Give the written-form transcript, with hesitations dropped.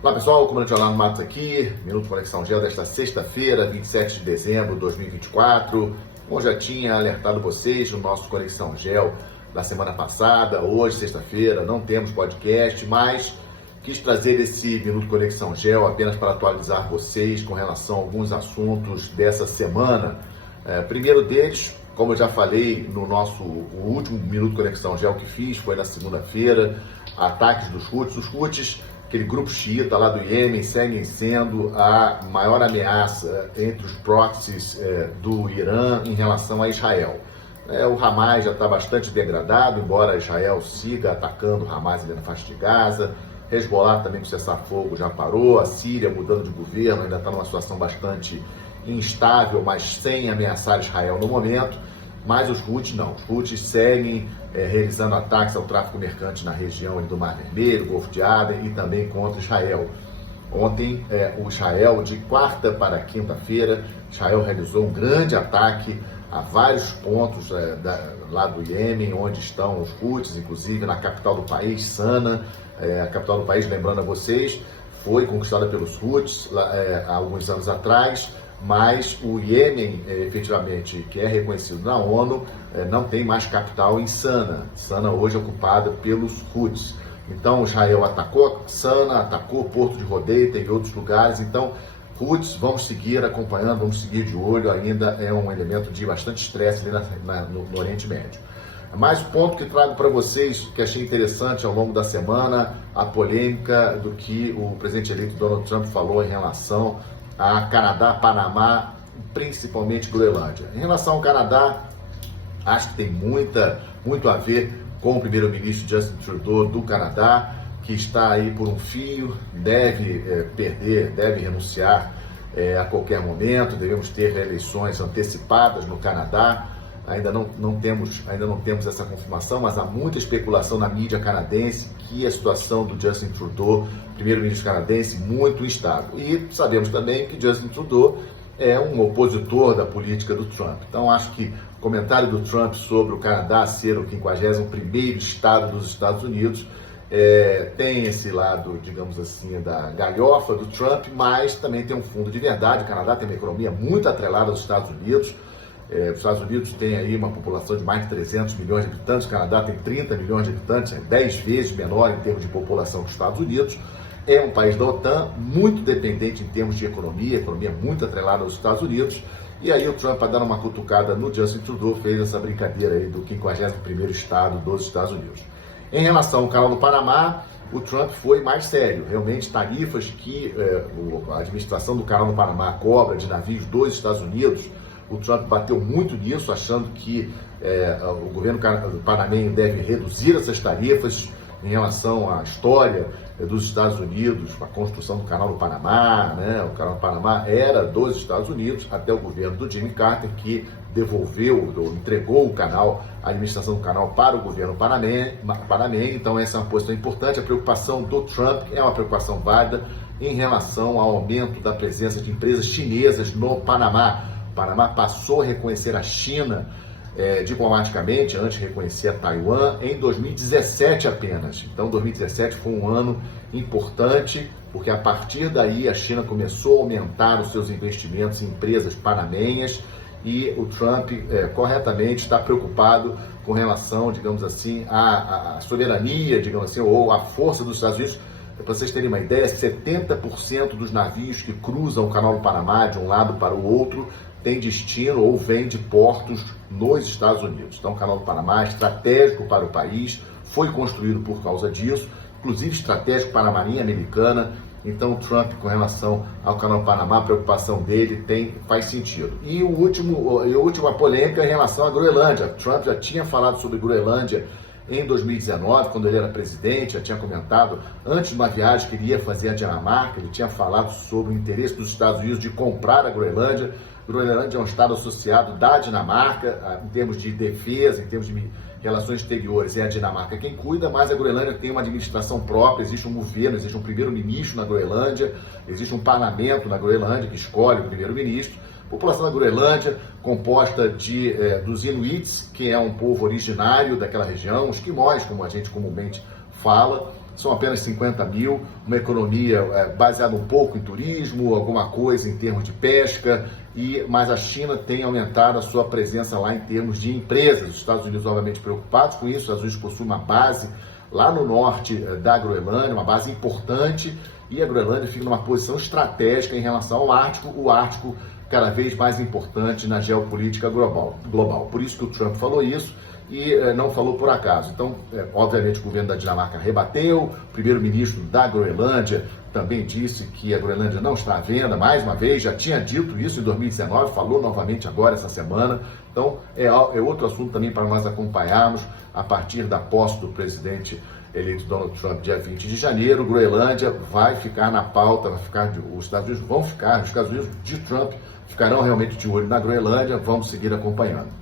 Olá pessoal, comandante Orlando Matos aqui, Minuto Conexão Geo desta sexta-feira, 27 de dezembro de 2024. Como já tinha alertado vocês no nosso Conexão Geo da semana passada, hoje, sexta-feira, não temos podcast, mas quis trazer esse Minuto Conexão Geo apenas para atualizar vocês com relação a alguns assuntos dessa semana. Primeiro deles, como eu já falei no o último Minuto Conexão Geo que fiz, foi na segunda-feira, ataques dos Houthis. Os Houthis, aquele grupo xiita lá do Iêmen, seguem sendo a maior ameaça entre os proxies do Irã em relação a Israel. O Hamas já está bastante degradado, embora Israel siga atacando o Hamas ali na faixa de Gaza. Hezbollah também com cessar-fogo já parou, a Síria mudando de governo, ainda está numa situação bastante instável, mas sem ameaçar Israel no momento. Mas os Houthis não, os Houthis seguem realizando ataques ao tráfico mercante na região do Mar Vermelho, Golfo de Aden e também contra Israel. Ontem, o Israel, de quarta para quinta-feira, Israel realizou um grande ataque a vários pontos lá do Iêmen, onde estão os Houthis, inclusive na capital do país, Sana. A capital do país, lembrando a vocês, foi conquistada pelos Houthis há alguns anos atrás, mas o Iêmen, efetivamente, que é reconhecido na ONU, não tem mais capital em Sana. Sana hoje é ocupada pelos Houthis. Então, Israel atacou Sana, atacou Porto de Rodeita e outros lugares. Então, Houthis, vamos seguir acompanhando, vamos seguir de olho, ainda é um elemento de bastante estresse ali no Oriente Médio. Mais um ponto que trago para vocês, que achei interessante ao longo da semana, a polêmica do que o presidente eleito Donald Trump falou em relação a Canadá, Panamá, principalmente Groenlândia. Em relação ao Canadá, acho que tem muito a ver com o primeiro-ministro Justin Trudeau do Canadá, que está aí por um fio, deve deve renunciar a qualquer momento. Devemos ter eleições antecipadas no Canadá. Ainda não temos essa confirmação, mas há muita especulação na mídia canadense que a situação do Justin Trudeau, primeiro-ministro canadense, muito instável. E sabemos também que Justin Trudeau é um opositor da política do Trump. Então, acho que o comentário do Trump sobre o Canadá ser o 51º estado dos Estados Unidos tem esse lado, digamos assim, da galhofa do Trump, mas também tem um fundo de verdade. O Canadá tem uma economia muito atrelada aos Estados Unidos. Os Estados Unidos têm aí uma população de mais de 300 milhões de habitantes, o Canadá tem 30 milhões de habitantes, é 10 vezes menor em termos de população que os Estados Unidos. É um país da OTAN, muito dependente em termos de economia muito atrelada aos Estados Unidos. E aí o Trump, para dar uma cutucada no Justin Trudeau, fez essa brincadeira aí do 51º estado dos Estados Unidos. Em relação ao Canal do Panamá, o Trump foi mais sério. Realmente, tarifas que a administração do Canal do Panamá cobra de navios dos Estados Unidos, o Trump bateu muito nisso, achando que o governo panamenho deve reduzir essas tarifas em relação à história dos Estados Unidos, a construção do Canal do Panamá, né? O Canal do Panamá era dos Estados Unidos até o governo do Jimmy Carter, que devolveu, ou entregou o canal, a administração do canal para o governo panamenho. Então essa é uma posição importante. A preocupação do Trump é uma preocupação válida em relação ao aumento da presença de empresas chinesas no Panamá. O Panamá passou a reconhecer a China diplomaticamente, antes reconhecia Taiwan, em 2017 apenas. Então 2017 foi um ano importante, porque a partir daí a China começou a aumentar os seus investimentos em empresas panamenhas, e o Trump corretamente está preocupado com relação, digamos assim, à soberania, digamos assim, ou à força dos Estados Unidos. Para vocês terem uma ideia, 70% dos navios que cruzam o Canal do Panamá de um lado para o outro tem destino ou vem de portos nos Estados Unidos. Então, o Canal do Panamá é estratégico para o país, foi construído por causa disso, inclusive estratégico para a Marinha Americana. Então, o Trump, com relação ao Canal do Panamá, a preocupação dele faz sentido. E a última polêmica em relação à Groenlândia. Trump já tinha falado sobre Groenlândia em 2019, quando ele era presidente, já tinha comentado, antes de uma viagem que ele ia fazer à Dinamarca, ele tinha falado sobre o interesse dos Estados Unidos de comprar a Groenlândia. Groenlândia é um estado associado da Dinamarca, em termos de defesa, em termos de relações exteriores, é a Dinamarca quem cuida, mas a Groenlândia tem uma administração própria, existe um governo, existe um primeiro-ministro na Groenlândia, existe um parlamento na Groenlândia que escolhe o primeiro-ministro. População da Groenlândia, composta dos Inuits, que é um povo originário daquela região, os esquimós, como a gente comumente fala, são apenas 50 mil, uma economia baseada um pouco em turismo, alguma coisa em termos de pesca, mas a China tem aumentado a sua presença lá em termos de empresas. Os Estados Unidos, obviamente, preocupados com isso. Os Estados Unidos possuem uma base lá no norte da Groenlândia, uma base importante, e a Groenlândia fica numa posição estratégica em relação ao Ártico, o Ártico cada vez mais importante na geopolítica global. Por isso que o Trump falou isso, e não falou por acaso. Então, obviamente, o governo da Dinamarca rebateu, o primeiro-ministro da Groenlândia também disse que a Groenlândia não está à venda, mais uma vez, já tinha dito isso em 2019, falou novamente agora essa semana. Então, é outro assunto também para nós acompanharmos a partir da posse do presidente eleito Donald Trump, dia 20 de janeiro. Groenlândia vai ficar na pauta, os Estados Unidos vão ficar, os Estados Unidos de Trump ficarão realmente de olho na Groenlândia, vamos seguir acompanhando.